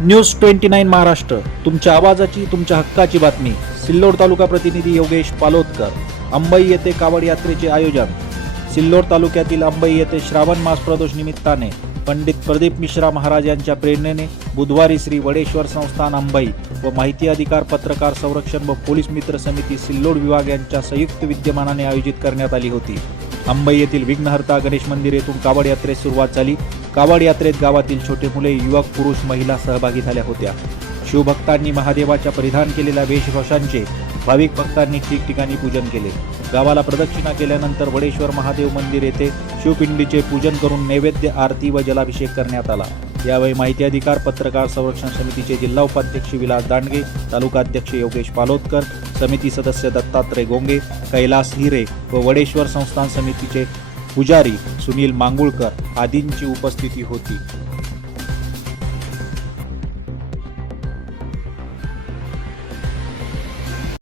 News twenty nine Maharashtra. तुमच्या आवाजाची तुमच्या हक्काची बातमी. सिल्लोड तालुका प्रतिनिधी योगेश पालोदकर. अंबई येथे कावड यात्रेचे आयोजन. सिल्लोड तालुक्यातील अंबई येथे श्रावण मास प्रदोष निमित्ताने पंडित प्रदीप मिश्रा महाराज यांच्या प्रेरणेने बुधवारी श्री वडेश्वर संस्थान अंबई व माहिती अधिकार पत्रकार संरक्षण व पोलीस मित्र समिती सिल्लोड विभाग यांच्या संयुक्त विद्यमानाने आयोजित करण्यात आली होती. अंबई येथील विघ्नहर्ता गणेश मंदिर येथून कावड यात्रेस सुरुवात झाली. कावड यात्रेत गावातील छोटे मुले युवक पुरुष महिला सहभागी झाल्या होत्या. शिवभक्तांनी महादेवाच्या परिधान केलेल्या वेशभूषांचे भाविक भक्तांनी ठिकठिकाणी पूजन केले. गावाला प्रदक्षिणा केल्यानंतर वडेश्वर महादेव मंदिर येथे शिवपिंडीचे पूजन करून नैवेद्य आरती व जलाभिषेक करण्यात आला. यावेळी माहिती अधिकार पत्रकार संरक्षण समितीचे जिल्हा उपाध्यक्ष विलास दांडगे तालुका अध्यक्ष योगेश पालोदकर समिती सदस्य दत्तात्रय गोंगे कैलास हिरे व वडेश्वर संस्थान समितीचे पुजारी सुनील मांगुळकर आदींची उपस्थिती होती.